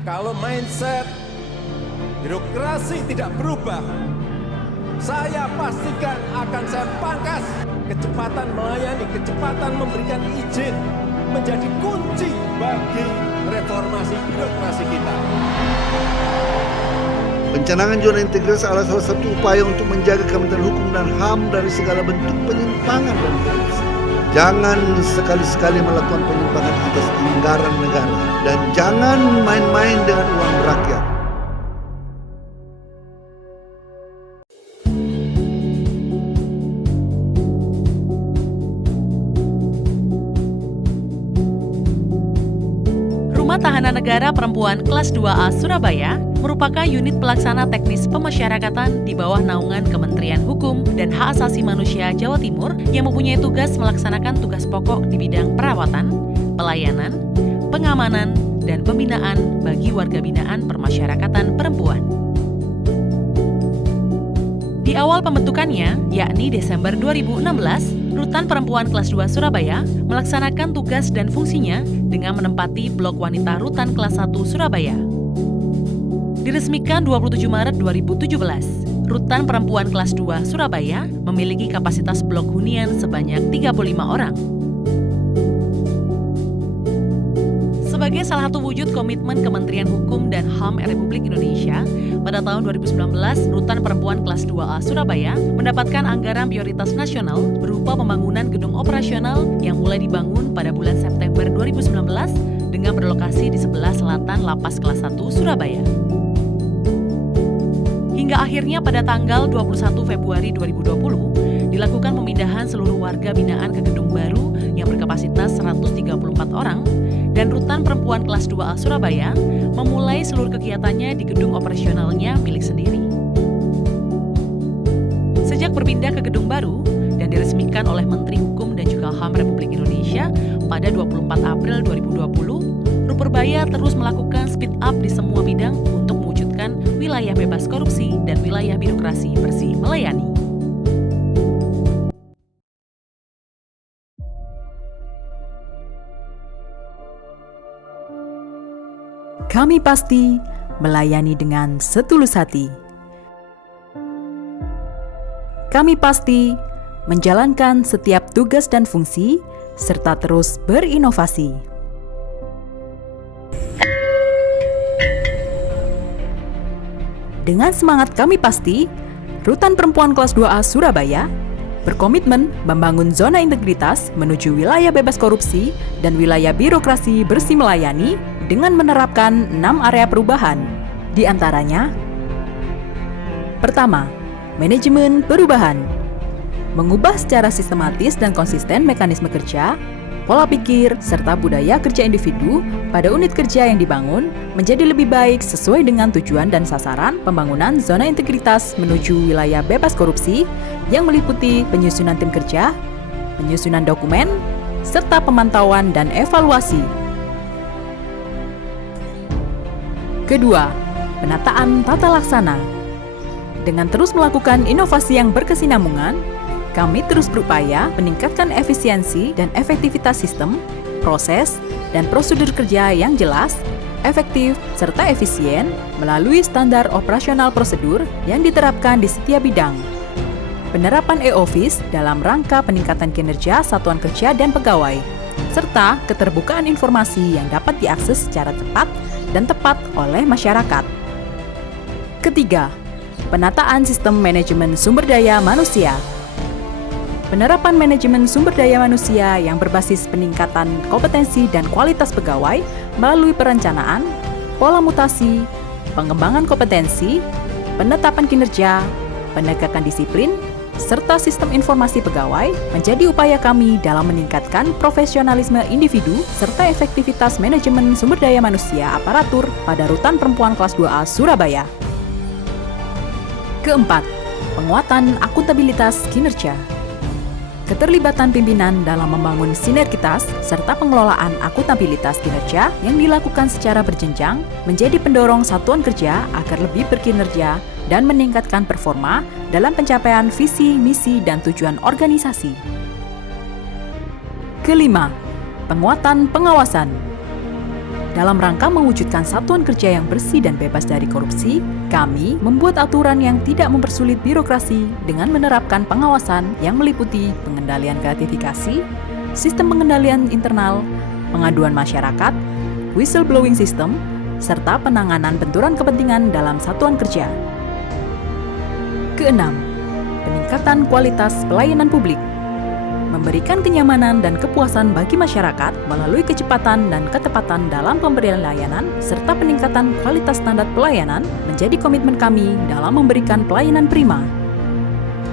Kalau mindset birokrasi tidak berubah, saya pastikan akan saya pangkas. Kecepatan melayani, kecepatan memberikan izin menjadi kunci bagi reformasi birokrasi kita. Pencanangan zona integritas adalah salah satu upaya untuk menjaga Kementerian Hukum dan HAM dari segala bentuk penyimpangan dan korupsi. Jangan sekali-sekali melakukan penyimpangan atas anggaran negara dan jangan main-main dengan uang rakyat. Rumah Tahanan Negara Perempuan Kelas 2A Surabaya merupakan unit pelaksana teknis pemasyarakatan di bawah naungan Kementerian Hukum dan Hak Asasi Manusia Jawa Timur yang mempunyai tugas melaksanakan tugas pokok di bidang perawatan, pelayanan, pengamanan, dan pembinaan bagi warga binaan permasyarakatan perempuan. Di awal pembentukannya, yakni Desember 2016, Rutan Perempuan Kelas 2 Surabaya melaksanakan tugas dan fungsinya dengan menempati Blok Wanita Rutan Kelas 1 Surabaya. Diresmikan 27 Maret 2017, Rutan Perempuan Kelas 2 Surabaya memiliki kapasitas blok hunian sebanyak 35 orang. Sebagai salah satu wujud komitmen Kementerian Hukum dan HAM Republik Indonesia, pada tahun 2019, Rutan Perempuan Kelas 2A Surabaya mendapatkan anggaran prioritas nasional berupa pembangunan gedung operasional yang mulai dibangun pada bulan September 2019 dengan berlokasi di sebelah selatan Lapas Kelas 1 Surabaya. Hingga akhirnya pada tanggal 21 Februari 2020, dilakukan pemindahan seluruh warga binaan ke gedung baru yang berkapasitas 134 orang, dan Rutan Perempuan Kelas 2A Surabaya memulai seluruh kegiatannya di gedung operasionalnya milik sendiri. Sejak berpindah ke gedung baru dan diresmikan oleh Menteri Hukum dan juga HAM Republik Indonesia pada 24 April 2020, Ruperbaya terus melakukan speed up di semua bidang untuk mewujudkan wilayah bebas korupsi dan wilayah birokrasi bersih melayani. Kami pasti melayani dengan setulus hati. Kami pasti menjalankan setiap tugas dan fungsi serta terus berinovasi. Dengan semangat kami pasti, Rutan Perempuan Kelas 2A Surabaya berkomitmen membangun zona integritas menuju wilayah bebas korupsi dan wilayah birokrasi bersih melayani dengan menerapkan 6 area perubahan. Di antaranya, pertama, manajemen perubahan. Mengubah secara sistematis dan konsisten mekanisme kerja, pola pikir, serta budaya kerja individu pada unit kerja yang dibangun menjadi lebih baik sesuai dengan tujuan dan sasaran pembangunan zona integritas menuju wilayah bebas korupsi yang meliputi penyusunan tim kerja, penyusunan dokumen, serta pemantauan dan evaluasi. Kedua, penataan tata laksana. Dengan terus melakukan inovasi yang berkesinambungan, kami terus berupaya meningkatkan efisiensi dan efektivitas sistem, proses, dan prosedur kerja yang jelas, efektif, serta efisien melalui standar operasional prosedur yang diterapkan di setiap bidang. Penerapan e-office dalam rangka peningkatan kinerja satuan kerja dan pegawai, serta keterbukaan informasi yang dapat diakses secara cepat dan tepat oleh masyarakat. Ketiga, penataan sistem manajemen sumber daya manusia. Penerapan manajemen sumber daya manusia yang berbasis peningkatan kompetensi dan kualitas pegawai melalui perencanaan, pola mutasi, pengembangan kompetensi, penetapan kinerja, penegakan disiplin, serta sistem informasi pegawai menjadi upaya kami dalam meningkatkan profesionalisme individu serta efektivitas manajemen sumber daya manusia aparatur pada Rutan Perempuan Kelas 2A Surabaya. Keempat, penguatan akuntabilitas kinerja. Keterlibatan pimpinan dalam membangun sinergitas serta pengelolaan akuntabilitas kinerja yang dilakukan secara berjenjang menjadi pendorong satuan kerja agar lebih berkinerja dan meningkatkan performa dalam pencapaian visi, misi, dan tujuan organisasi. Kelima, penguatan pengawasan. Dalam rangka mewujudkan satuan kerja yang bersih dan bebas dari korupsi, kami membuat aturan yang tidak mempersulit birokrasi dengan menerapkan pengawasan yang meliputi pengendalian gratifikasi, sistem pengendalian internal, pengaduan masyarakat, whistleblowing system, serta penanganan benturan kepentingan dalam satuan kerja. Keenam, peningkatan kualitas pelayanan publik. Memberikan kenyamanan dan kepuasan bagi masyarakat melalui kecepatan dan ketepatan dalam pemberian layanan serta peningkatan kualitas standar pelayanan menjadi komitmen kami dalam memberikan pelayanan prima.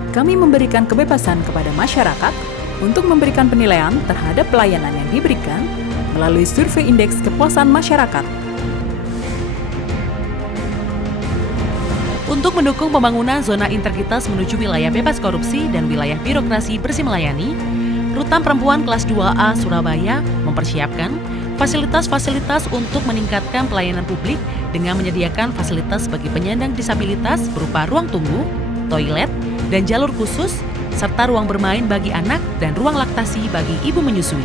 Kami memberikan kebebasan kepada masyarakat untuk memberikan penilaian terhadap pelayanan yang diberikan melalui survei indeks kepuasan masyarakat. Untuk mendukung pembangunan zona integritas menuju wilayah bebas korupsi dan wilayah birokrasi bersih melayani, Rutan Perempuan Kelas 2A Surabaya mempersiapkan fasilitas-fasilitas untuk meningkatkan pelayanan publik dengan menyediakan fasilitas bagi penyandang disabilitas berupa ruang tunggu, toilet, dan jalur khusus, serta ruang bermain bagi anak dan ruang laktasi bagi ibu menyusui.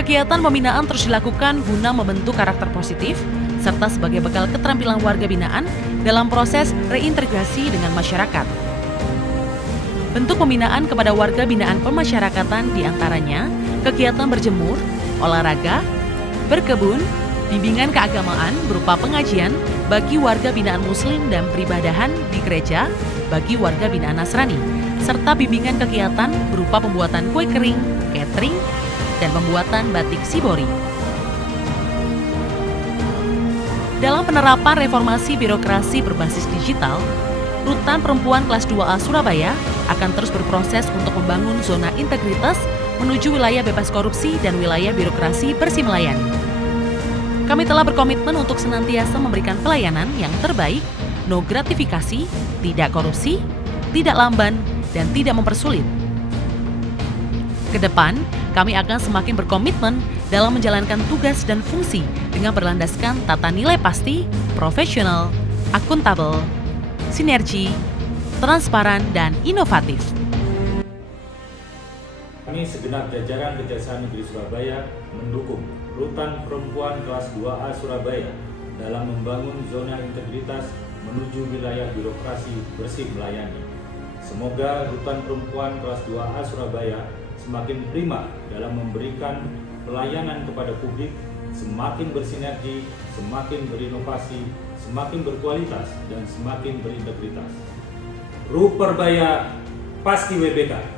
Kegiatan pembinaan terus dilakukan guna membentuk karakter positif, serta sebagai bekal keterampilan warga binaan dalam proses reintegrasi dengan masyarakat. Bentuk pembinaan kepada warga binaan pemasyarakatan diantaranya kegiatan berjemur, olahraga, berkebun, bimbingan keagamaan berupa pengajian bagi warga binaan muslim dan peribadahan di gereja bagi warga binaan Nasrani, serta bimbingan kegiatan berupa pembuatan kue kering, catering, dan pembuatan batik Shibori. Dalam penerapan reformasi birokrasi berbasis digital, Rutan Perempuan Kelas 2A Surabaya akan terus berproses untuk membangun zona integritas menuju wilayah bebas korupsi dan wilayah birokrasi bersih melayani. Kami telah berkomitmen untuk senantiasa memberikan pelayanan yang terbaik, no gratifikasi, tidak korupsi, tidak lamban, dan tidak mempersulit. Kedepan, kami akan semakin berkomitmen dalam menjalankan tugas dan fungsi dengan berlandaskan tata nilai pasti, profesional, akuntabel, sinergi, transparan, dan inovatif. Kami segenap jajaran Kejaksaan Negeri Surabaya mendukung Rutan Perempuan Kelas 2A Surabaya dalam membangun zona integritas menuju wilayah birokrasi bersih melayani. Semoga Rutan Perempuan Kelas 2A Surabaya semakin prima dalam memberikan pelayanan kepada publik, semakin bersinergi, semakin berinovasi, semakin berkualitas, dan semakin berintegritas. Ruperbaya pasti WBK.